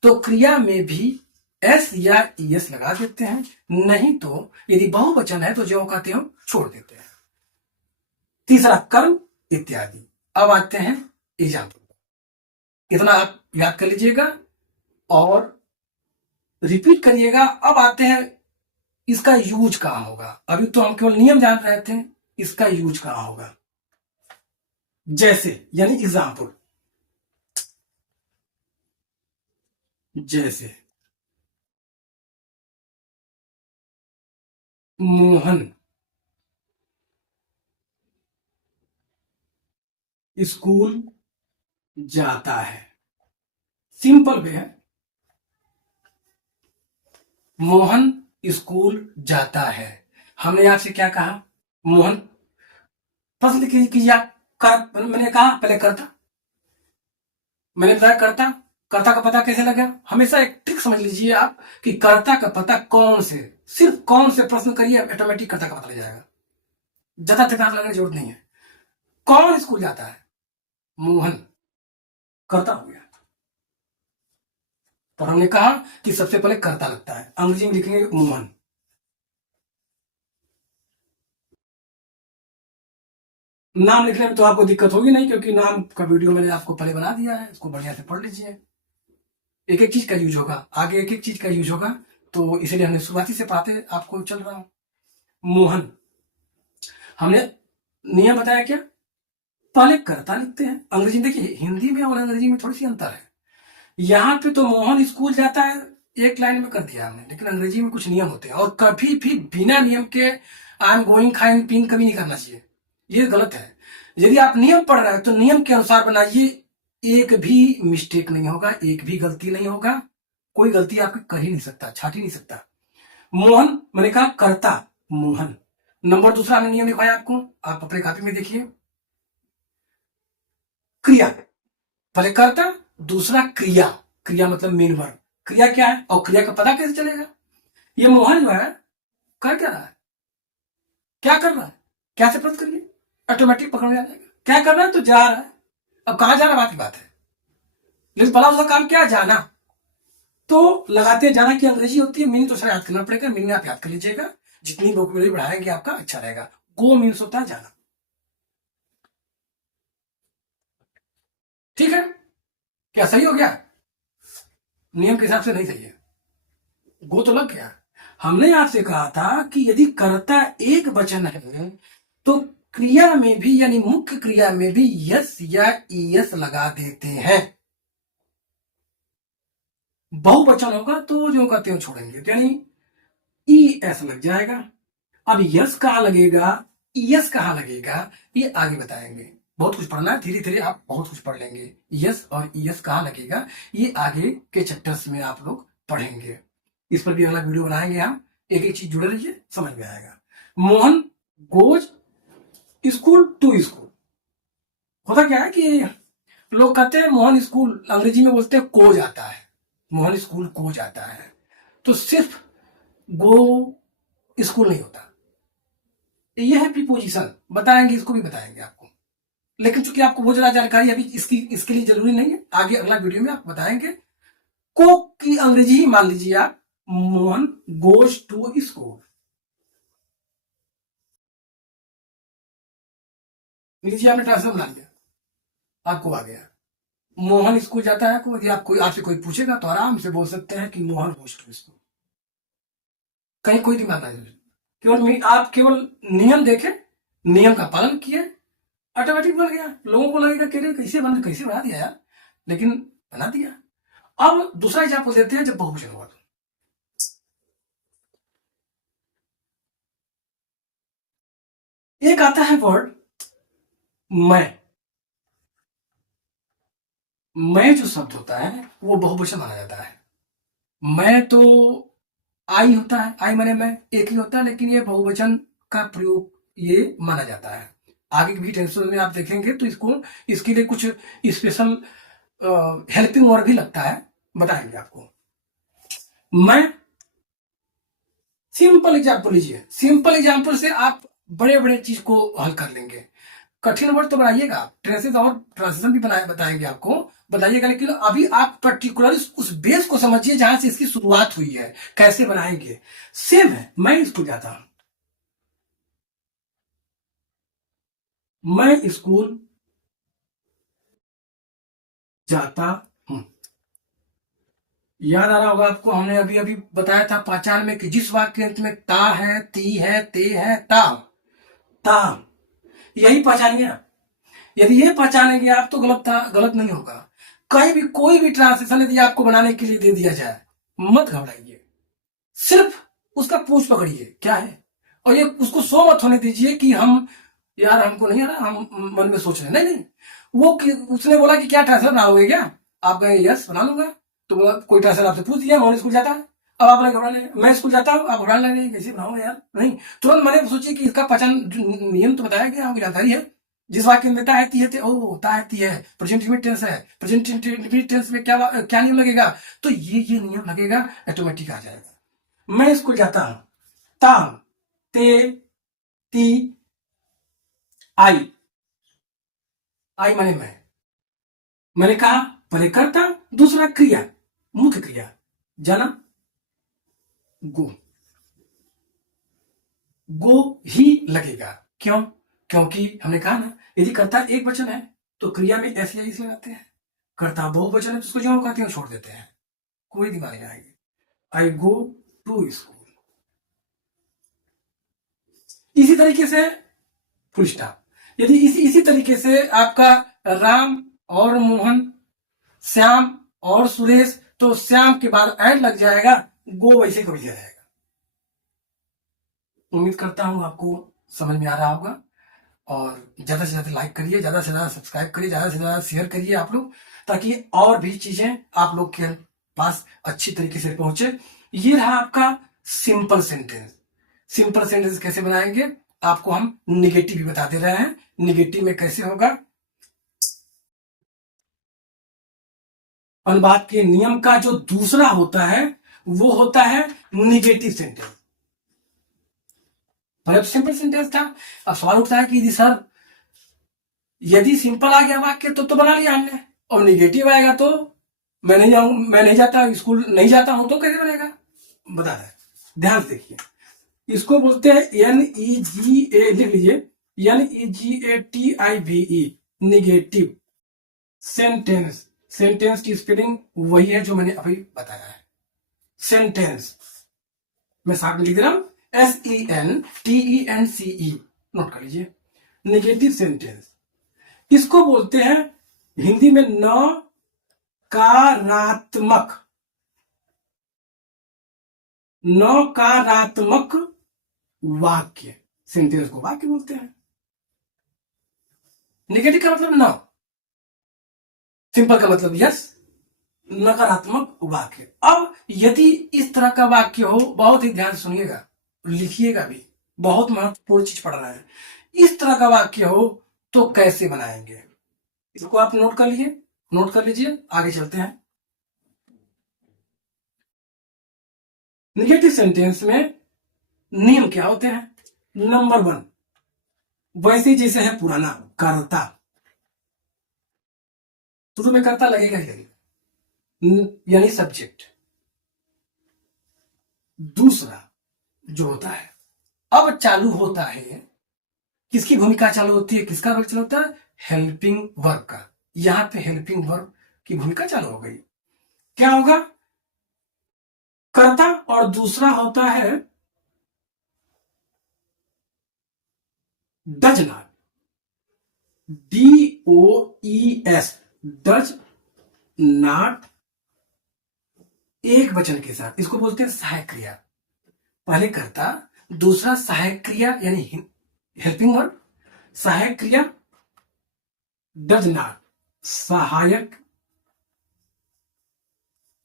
तो क्रिया में भी S या ES लगा देते हैं, नहीं तो यदि बहुवचन है तो जो कहते हैं छोड़ देते हैं। तीसरा कर्म इत्यादि। अब आते हैं एग्जाम्पल। इतना आप याद कर लीजिएगा और रिपीट करिएगा। अब आते हैं इसका यूज कहां होगा। अभी तो हम केवल नियम जान रहे थे, इसका यूज कहां होगा। जैसे यानी एग्जाम्पल, जैसे मोहन स्कूल जाता है। सिंपल वे है, मोहन स्कूल जाता है। हमने आपसे क्या कहा? मोहन, प्रश्न कीजिए आप। कर, मैंने कहा पहले करता, मैंने बताया कर्ता, कर्ता का पता कैसे लगा? हमेशा एक ट्रिक समझ लीजिए आप कि कर्ता का पता कौन से, सिर्फ कौन से प्रश्न करिए ऑटोमेटिक कर्ता का पता लग जाएगा, ज्यादा दिमाग लगाने की जरूरत नहीं है। कौन स्कूल जाता है? मोहन, कर्ता हो गया। तो हमने कहा कि सबसे पहले कर्ता लगता है, अंग्रेजी में लिखेंगे मोहन। नाम लिखने में तो आपको दिक्कत होगी नहीं, क्योंकि नाम का वीडियो मैंने आपको पहले बना दिया है, इसको बढ़िया से पढ़ लीजिए। एक एक चीज का यूज होगा, आगे एक एक चीज का यूज होगा, तो इसलिए हमने शुरुआती से पढ़ाते आपको चल रहा हूं। मोहन, हमने नियम बताया क्या? पहले कर्ता लिखते हैं। अंग्रेजी में देखिए, हिंदी में और अंग्रेजी में थोड़ी सी अंतर है। यहाँ पे तो मोहन स्कूल जाता है एक लाइन में कर दिया हमने, लेकिन अंग्रेजी में कुछ नियम होते हैं, और कभी भी बिना नियम के आई एम गोइंग, खाइंग, पिंग कभी नहीं करना चाहिए, ये गलत है। यदि आप नियम पढ़ रहे हैं तो नियम के अनुसार बनाइए, एक भी मिस्टेक नहीं होगा, एक भी गलती नहीं होगा, कोई गलती आपकी कर ही नहीं सकता, छाट ही नहीं सकता। मोहन मैंने कहा कर्ता मोहन। नंबर दूसरा हमने नियम लिखवाया आपको, आप अपने कॉपी में देखिए। क्रिया, पहले कर्ता, दूसरा क्रिया, क्रिया मतलब मेन वर्ब। क्रिया क्या है और क्रिया का पता कैसे चलेगा? ये मोहन जो है कर क्या रहा है, क्या कर रहा है, क्या से प्रश्न करिए, ऑटोमेटिक पकड़ में आ जाएगा। क्या कर रहा है? तो जा रहा है। अब कहां जा रहा है बात की बात है, लेकिन पहला उसका काम क्या है? जाना। तो लगाते जाना की अंग्रेजी होती है, मीनिंग तो सारा याद करना पड़ेगा, मीनिंग आप याद कर लीजिएगा, जितनी वोकैबुलरी बढ़ाएंगे आपका अच्छा रहेगा। गो मीन्स होता है जाना, ठीक है? क्या सही हो गया? नियम के हिसाब से नहीं सही है, गो तो लग गया। हमने आपसे कहा था कि यदि कर्ता एक वचन है तो क्रिया में भी, यानी मुख्य क्रिया में भी यस या ईएस लगा देते हैं। बहुवचन होगा तो जो कहते हैं छोड़ेंगे, तो यानी ई एस लग जाएगा। अब यस कहां लगेगा, ईएस कहां लगेगा, ये आगे बताएंगे। बहुत कुछ पढ़ना है, धीरे धीरे आप बहुत कुछ पढ़ लेंगे। यस और ईएस कहां लगेगा ये आगे के चैप्टर्स में आप लोग पढ़ेंगे, इस पर भी अगला वीडियो बनाएंगे हम। एक एक चीज जुड़े रहिए, समझ में आएगा। Mohan goes school to school. होता क्या है कि लोग कहते हैं मोहन स्कूल, अंग्रेजी में बोलते हैं को जाता है, मोहन स्कूल को जाता है, तो सिर्फ गो स्कूल नहीं होता, यह है प्रीपोजिशन, बताएंगे, इसको भी बताएंगे आपको। लेकिन चूंकि आपको बहुत ज्यादा जानकारी अभी इसके लिए जरूरी नहीं है, आगे अगला वीडियो में आप बताएंगे। को की अंग्रेजी ही मान लीजिए आप, मोहन गोज टू स्कूल। लीजिए आपने ट्रांसलेशन बना लिया, आपको आ गया। मोहन स्कूल जाता है, यदि आपसे कोई पूछेगा तो आराम से बोल सकते हैं कि मोहन गोज टू स्कूल, कहीं कोई दिमाग नहीं, केवल आप केवल नियम देखे, नियम का पालन किए, ऑटोमेटिक बन गया। लोगों को लगेगा कि कैसे बना दिया यार, लेकिन बना दिया। अब दूसरा एग्जाम्पल देते हैं, जब बहुवचन हुआ तो एक आता है वर्ड मैं। मैं जो शब्द होता है वो बहुवचन माना जाता है। मैं तो आई होता है, आई माने मैं, एक ही होता है, लेकिन ये बहुवचन का प्रयोग ये माना जाता है। आगे भी टेंसेस में आप देखेंगे तो इसके लिए कुछ स्पेशल हेल्पिंग वर्ड भी लगता है, बताएंगे आपको। मैं, सिंपल एग्जाम्पल लीजिए, सिंपल एग्जाम्पल से आप बड़े बड़े चीज को हल कर लेंगे। कठिन वर्ड तो बनाइएगा, ट्रेसेस और ट्रांसलेशन भी बताएंगे आपको, बताइएगा, लेकिन अभी आप पर्टिकुलर उस बेस को समझिए जहां से इसकी शुरुआत हुई है, कैसे बनाएंगे। सेम है, मैं स्कूल जाता हूं, मैं स्कूल जाता हूं। याद आ रहा होगा आपको, हमने अभी अभी बताया था पहचान में कि जिस वाक्य के अंत में ता है, ती है, ते है, ता, ता, यही पहचानिए ना। यदि ये पहचानेंगे आप तो गलत नहीं होगा। कहीं भी कोई भी ट्रांसलेशन यदि आपको बनाने के लिए दे दिया जाए, मत घबराइए, सिर्फ उसका पूछ पकड़िए क्या है, और ये उसको सो मत होने दीजिए कि हम यार हमको नहीं आ रहा, हम मन में सोच रहे हैं। नहीं नहीं, उसने बोला कि क्या ट्रांसलेशन बनाओगे क्या, आप कहें यस बना लूंगा, तो कोई ट्रांसलेशन आपसे पूछ दिया मोहन स्कूल जाता है, अब आप लगे घबराने, मैं स्कूल जाता हूँ, आप घबराने लगे कैसे बनाओगे यार, नहीं, तुरंत मैंने सोचिए कि इसका पहचान नियम तो बताया गया, आपको जानकारी है, जिस वाक्य में ता है ती है ते ओ ता है ती है प्रेजेंट इंडिफिनिट टेंस है, प्रेजेंट इंडिफिनिट टेंस में क्या नियम लगेगा, तो ये नियम लगेगा, ऑटोमेटिक आ जाएगा। मैं स्कूल जाता हूं, ता, ते, ती, आई, आई माने मैंने कहा पहले कर्ता, दूसरा क्रिया, मुख्य क्रिया, जाना, गो, गो ही लगेगा। क्यों? क्योंकि हमने कहा ना, यदि कर्ता एक वचन है तो क्रिया में ऐसे या इस लगाते हैं, कर्ता बहुवचन है तो उसको जो कहते हैं छोड़ देते हैं, कोई दिमाग नहीं आएगी। आई गो टू स्कूल, इसी तरीके से फुल स्टॉप। यदि इसी तरीके से आपका राम और मोहन, श्याम और सुरेश, तो श्याम के बाद ऐड लग जाएगा, गो वैसे कभी दिया जाएगा। उम्मीद करता हूं आपको समझ में आ रहा होगा, और ज्यादा से ज्यादा लाइक करिए, ज्यादा से ज्यादा सब्सक्राइब करिए, ज्यादा से ज्यादा शेयर करिए आप लोग, ताकि और भी चीजें आप लोग के पास अच्छी तरीके से पहुंचे। ये रहा आपका सिंपल सेंटेंस। सिंपल सेंटेंस कैसे बनाएंगे आपको हम निगेटिव भी बता दे रहे हैं। निगेटिव में कैसे होगा, अनुवाद के नियम का जो दूसरा होता है वो होता है निगेटिव सेंटेंस। पहले तो सिंपल सेंटेंस था, अब सवाल उठता है कि यदि सर यदि सिंपल आ गया वाक्य तो बना लिया हमने, और निगेटिव आएगा तो मैं नहीं जाता स्कूल, नहीं जाता हूं तो कैसे बनेगा, बता रहा है। ध्यान से देखिए, इसको बोलते हैं NEGA, लिख लीजिए, NEGATIVE, निगेटिव सेंटेंस। सेंटेंस की स्पेलिंग वही है जो मैंने अभी बताया है, सेंटेंस। मैं साथ में लिख दे रहा हूं, SENTENCE, नोट कर लीजिए। निगेटिव सेंटेंस इसको बोलते हैं हिंदी में नकारात्मक, नकारात्मक वाक्य। सेंटेंस को वाक्य बोलते हैं। निगेटिव का मतलब न, सिंपल का मतलब यस, नकारात्मक वाक्य। अब यदि इस तरह का वाक्य हो, बहुत ही ध्यान से सुनिएगा, लिखिएगा भी, बहुत महत्वपूर्ण चीज पढ़ रहे हैं। इस तरह का वाक्य हो तो कैसे बनाएंगे, इसको आप नोट कर लीजिए, नोट कर लीजिए, आगे चलते हैं। निगेटिव सेंटेंस में नियम क्या होते हैं, नंबर 1, वैसे जैसे है पुराना कर्ता, शुरू में कर्ता लगेगा ही, यानी सब्जेक्ट। दूसरा जो होता है, अब चालू होता है, किसकी भूमिका चालू होती है, किसका वर्ग चालू होता है, हेल्पिंग वर्ब का। यहां पे हेल्पिंग वर्ब की भूमिका चालू हो गई। क्या होगा, कर्ता, और दूसरा होता है does not, DOES, does not, एक वचन के साथ, इसको बोलते हैं सहायक क्रिया। पहले कर्ता, दूसरा सहायक क्रिया यानी हेल्पिंग वर्ब, सहायक क्रिया डज नॉट, सहायक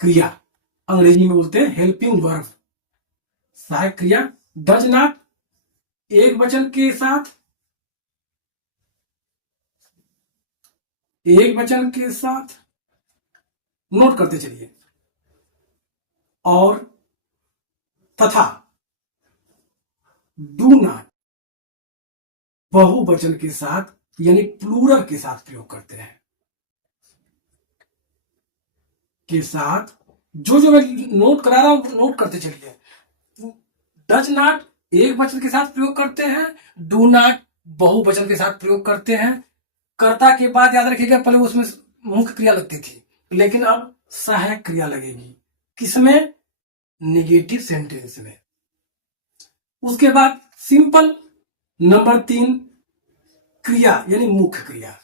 क्रिया, अंग्रेजी में बोलते हैं हेल्पिंग वर्ब। सहायक क्रिया डज नॉट, एक वचन के साथ, एक वचन के साथ, नोट करते चलिए, और तथा डू नॉट, बहुवचन के साथ यानी प्लूरल के साथ प्रयोग करते हैं, के साथ। जो मैं नोट करा रहा हूं नोट करते चलिए। डज नॉट एक वचन के साथ प्रयोग करते हैं, डू नॉट बहुवचन के साथ प्रयोग करते हैं। कर्ता के बाद याद रखिएगा, पहले उसमें मुख्य क्रिया लगती थी, लेकिन अब सहायक क्रिया लगेगी, किसमें, निगेटिव सेंटेंस में। उसके बाद सिंपल, नंबर 3 क्रिया यानी मुख्य क्रिया।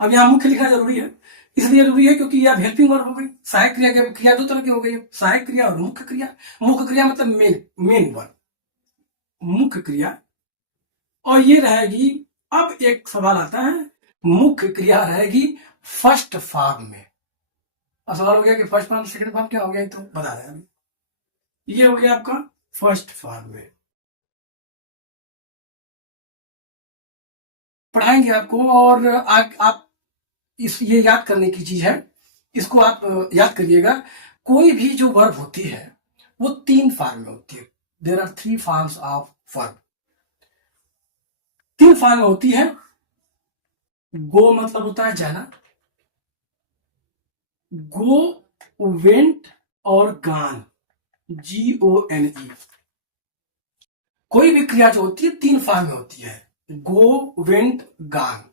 अब यहां मुख्य लिखना जरूरी है, इसलिए जरूरी है क्योंकि यह हेल्पिंग वर्ब हो गई। सहायक क्रिया की क्रिया दो तरह की हो गई, सहायक क्रिया और मुख्य क्रिया। मुख्य क्रिया मतलब मेन वर्ब, मुख्य क्रिया। और ये रहेगी, अब एक सवाल आता है, मुख्य क्रिया रहेगी फर्स्ट फॉर्म में। अब सवाल हो गया कि फर्स्ट फॉर्म सेकंड फॉर्म क्या हो गया, तो बता रहे हैं अभी। ये हो गया आपका फर्स्ट फॉर्म में। पढ़ाएंगे आपको, और आप ये याद करने की चीज है, इसको आप याद करिएगा। कोई भी जो वर्ब होती है वो 3 फॉर्म में होती है। There are 3 forms of verb. 3 form में होती है। गो मतलब होता है जाना, गो, वेंट और गान, GONE। कोई भी क्रिया जो होती है 3 फॉर्म में होती है, गो, वेंट, गान।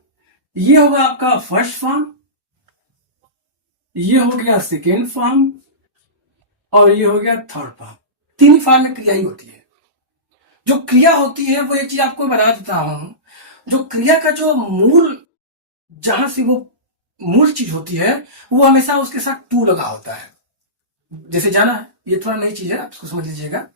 ये होगा आपका फर्स्ट फॉर्म, ये हो गया सेकेंड फॉर्म, और ये हो गया थर्ड फॉर्म। 3 फॉर्म में क्रिया ही होती है। जो क्रिया होती है वो एक चीज आपको बता देता हूं, जो क्रिया का जो मूल, जहां से वो मूल चीज होती है, वो हमेशा उसके साथ टू लगा होता है। जैसे जाना है, ये थोड़ा नई चीज है, आप इसको समझ लीजिएगा,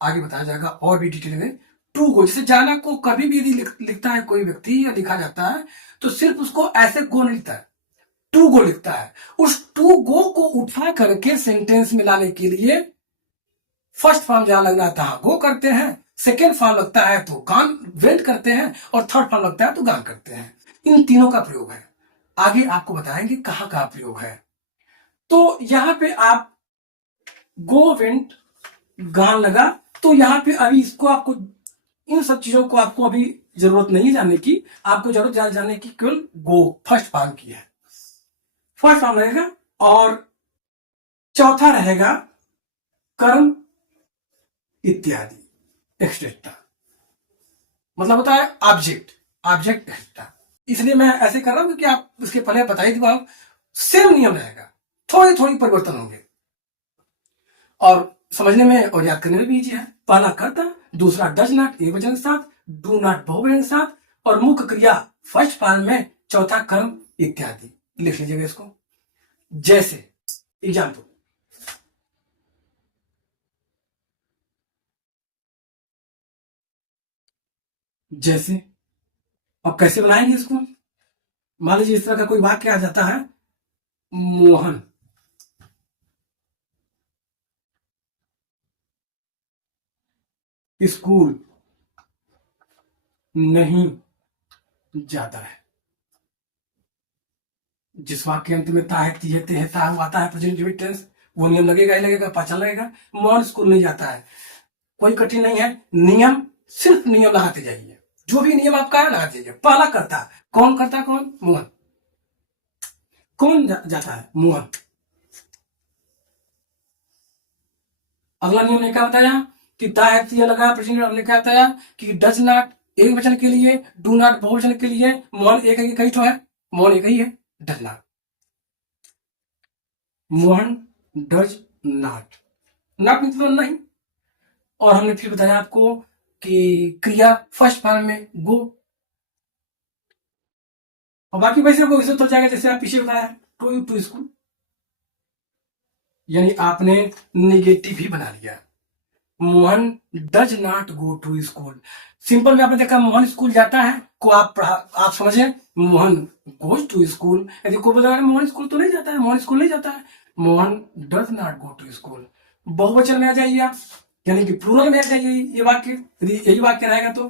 आगे बताया जाएगा और भी डिटेल में। टू गो, जैसे जाना को कभी भी यदि लिखता है कोई व्यक्ति या लिखा जाता है, तो सिर्फ उसको ऐसे गो नहीं लिखता है, टू गो लिखता है। उस टू गो को उठा करके सेंटेंस में लाने के लिए फर्स्ट फॉर्म जहां लगना था गो करते हैं, सेकेंड फॉर्म लगता है तो गान वेंट करते हैं, और थर्ड फॉर्म लगता है तो गान करते हैं। इन तीनों का प्रयोग है। आगे आपको बताएंगे कहां का प्रयोग है। तो यहां पे आप गो, वेंट, गान लगा, तो यहां पे अभी इसको आपको, इन सब चीजों को आपको अभी जरूरत नहीं जानने की। आपको जरूरत जानने की केवल गो फर्स्ट फॉर्म की है। फर्स्ट फॉर्म रहेगा, और चौथा रहेगा कर्म इत्यादि एक्सेट्रा, मतलब होता है ऑब्जेक्ट, ऑब्जेक्ट एक्सेट्रा। इसलिए मैं ऐसे कर रहा हूं क्योंकि आप उसके पहले बता ही दो, सेम नियम रहेगा, थोड़ी थोड़ी परिवर्तन होंगे, और समझने में और याद करने में भी इजी है। पहला कर्ता, दूसरा डज नॉट एक वचन के साथ, डू नॉट बहुवचन के साथ, और मुख्य क्रिया फर्स्ट फॉर्म में, चौथा कर्म इत्यादि। लिख लीजिएगा इसको। जैसे एग्जाम्पल, जैसे अब कैसे बनाएंगे इसको। मान लीजिए इस तरह का कोई वाक्य आ जाता है, मोहन स्कूल नहीं जाता है। जिस वाक्य के अंत में ता है, ती है, ते है, ता आता है प्रेजेंट टेंस, वो नियम लगेगा ही लगेगा, पहचान लगेगा। मोहन स्कूल नहीं जाता है, कोई कठिन नहीं है, नियम, सिर्फ नियम लगाते जाइए। जो भी नियम आपका है लगाते जाइए। पहला करता, कौन करता, कौन, मोहन। कौन जाता है, मोहन। अगला नियम ने क्या बताया कि ता है, ती है लगा, प्रेजेंट ने क्या बताया कि डज नॉट एक वचन के लिए, डू नॉट बहुवचन के लिए, मोहन एक है, कई तो है, मोहन एक ही है, does not, Mohan does not, not मतलब नहीं। और हमने फिर बताया आपको कि क्रिया फर्स्ट फॉर्म में गो, और बाकी वैसे को वैसे तो जाएगा जैसे आप पीछे बताया, टू स्कूल, यानी आपने निगेटिव ही बना लिया। Mohan does not go to school. Simple में आपने देखा मोहन स्कूल जाता है को आप समझे मोहन गोज टू स्कूल। यदि कोई बोला मोहन स्कूल तो नहीं जाता है, मोहन स्कूल नहीं जाता है, Mohan does not go to school. बहुवचन में आ जाइए आप, यानी कि प्लूरल में आ जाइए ये वाक्य। यदि यही वाक्य रहेगा तो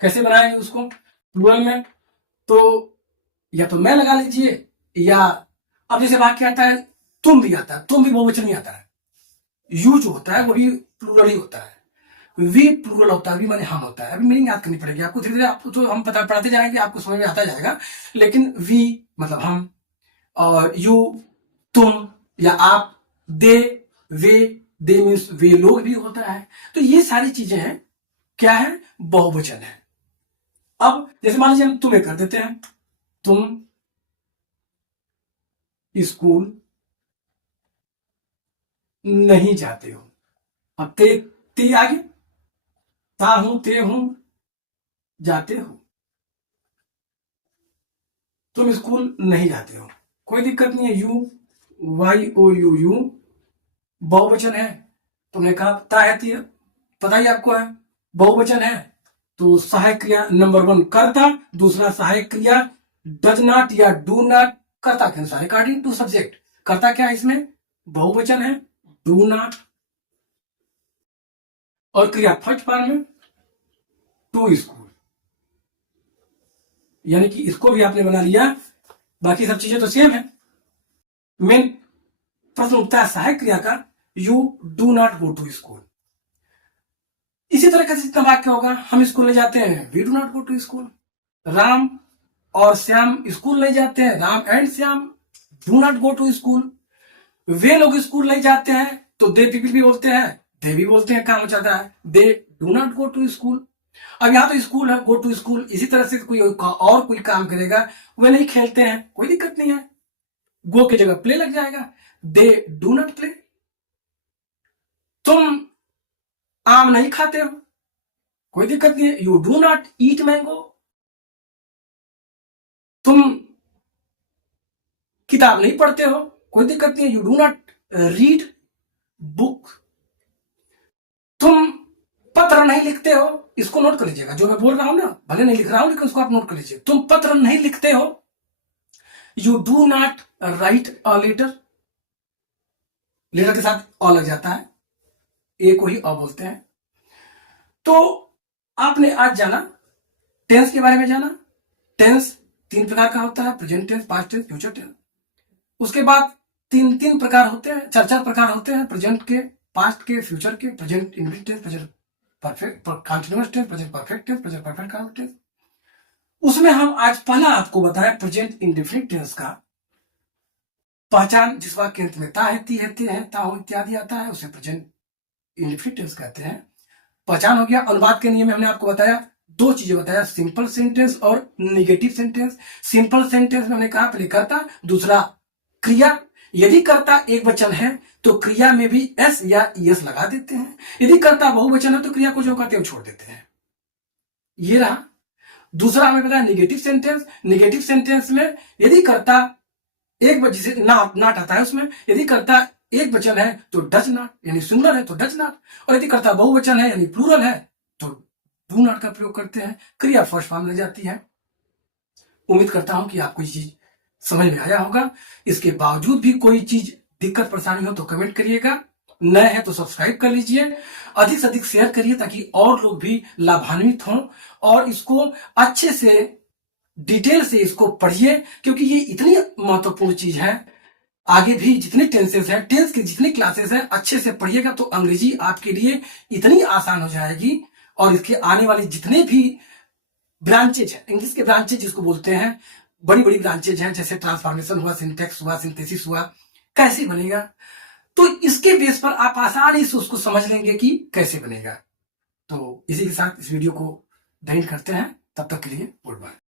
कैसे बनाएंगे उसको प्लूरल में, तो या तो मैं लगा लीजिए, या अब जैसे वाक्य आता है तुम भी आता है, तुम भी बहुवचन में आता है। यू जो होता है वो भी प्लूरल ही होता है, वी प्लूरल होता है, वी माने हम होता है। अभी मीनिंग याद करनी पड़ेगी आपको, धीरे धीरे आपको तो हम पढ़ाते जाएंगे, आपको समझ में आता जाएगा। लेकिन वी मतलब हम, और यू तुम या आप, दे वे, दे मीन्स वे लोग भी होता है। तो ये सारी चीजें हैं, क्या है, बहुवचन है। अब जैसे मान लीजिए हम तुम्हें कर देते हैं, तुम स्कूल नहीं जाते हो। अब ते आगे, ता हूं, ते हूं, जाते हो, तुम स्कूल नहीं जाते हो, कोई दिक्कत नहीं है। यू, YOU, बहुवचन है। तुमने कहा ता है, पता ही आपको है बहुवचन है, तो सहायक क्रिया नंबर 1 करता, दूसरा सहायक क्रिया डज नॉट या डू नॉट, कर्ता के अनुसार अकॉर्डिंग टू सब्जेक्ट। कर्ता क्या है इसमें, बहुवचन है, डू नॉट, और क्रिया फर्स्ट फॉर्म में टू स्कूल। यानी कि इसको भी आपने बना लिया, बाकी सब चीजें तो सेम है। मेन प्रश्न उठता है सहायक क्रिया का, you do not go to school. इसी तरह का जितना वाक्य होगा, हम स्कूल नहीं जाते हैं, we do not go to school. Ram और श्याम स्कूल नहीं जाते हैं, Ram and Shyam do not go to school. वे लोग स्कूल नहीं जाते हैं तो दे पीपल भी बोलते हैं, दे भी बोलते हैं, काम हो जाता है, they do not go to school. अब यहाँ तो स्कूल है, गो टू स्कूल। इसी तरह से कोई और कोई काम करेगा, वे नहीं खेलते हैं, कोई दिक्कत नहीं है, गो की जगह प्ले लग जाएगा, दे डू नॉट प्ले। तुम आम नहीं खाते हो, कोई दिक्कत नहीं है, you do not eat mango. तुम किताब नहीं पढ़ते हो, कोई दिक्कत नहीं है, you do not read book. तुम पत्र नहीं लिखते हो, इसको नोट कर लीजिएगा, जो मैं बोल रहा हूं ना, भले नहीं लिख रहा हूं लेकिन उसको आप नोट कर लीजिए। तुम पत्र नहीं लिखते हो, you do not write a letter. Letter के साथ अ लग जाता है, ए को ही अ बोलते हैं। तो आपने आज जाना, टेंस के बारे में जाना। टेंस 3 प्रकार का होता है, present tense, past tense, future tense. उसके बाद 3 प्रकार होते हैं, 4 प्रकार होते हैं, प्रेजेंट के, पास्ट के, फ्यूचर के, present indefinite tense, present perfect continuous tense, present perfect tense, present perfect continuous tense. उसमें हम आज पहला आपको बताया प्रेजेंट इंडेफिनिट टेंस का पहचान। जिस वाक्य के अंत में ता है, ती है, ते है, ता हो इत्यादि आता है, उसे प्रेजेंट इंडेफिनिट टेंस कहते हैं। पहचान हो गया। अनुवाद के नियम में हमने आपको बताया, 2 चीजें बताया, सिंपल सेंटेंस और नेगेटिव सेंटेंस। सिंपल सेंटेंस में हमने कहा पहले कर्ता, दूसरा क्रिया। यदि कर्ता एक वचन है तो क्रिया में भी एस या एस लगा देते हैं। यदि कर्ता बहुवचन है तो क्रिया को जो कहते हैं छोड़ देते हैं। ये रहा। दूसरा हमें बताया नेगेटिव सेंटेंस। नेगेटिव सेंटेंस में यदि कर्ता एक वचन से नाट आता है, उसमें यदि कर्ता एक वचन है तो डज नॉट, यानी सिंगुलर है तो डज नॉट, और यदि कर्ता बहुवचन है यानी प्लूरल है तो डू नॉट का प्रयोग करते हैं, क्रिया फर्स्ट फॉर्म ले जाती है। उम्मीद करता हूं कि आपको ये चीज समझ में आया होगा। इसके बावजूद भी कोई चीज दिक्कत परेशानी हो तो कमेंट करिएगा, नए हैं तो सब्सक्राइब कर लीजिए, अधिक से अधिक शेयर करिए ताकि और लोग भी लाभान्वित हों और इसको अच्छे से डिटेल से इसको पढ़िए, क्योंकि ये इतनी महत्वपूर्ण चीज है। आगे भी जितने टेंसेस हैं, टेंस के जितने क्लासेस हैं, अच्छे से पढ़िएगा तो अंग्रेजी आपके लिए इतनी आसान हो जाएगी। और इसके आने वाले जितने भी ब्रांचेज हैं, इंग्लिश के ब्रांचेज जिसको बोलते हैं, बड़ी बड़ी ब्रांचेज हैं, जैसे ट्रांसफॉर्मेशन हुआ, सिंटेक्स हुआ, सिंथेसिस हुआ, कैसे बनेगा, तो इसके बेस पर आप आसानी से उसको समझ लेंगे कि कैसे बनेगा। तो इसी के साथ इस वीडियो को एंड करते हैं। तब तक के लिए गुड बाय।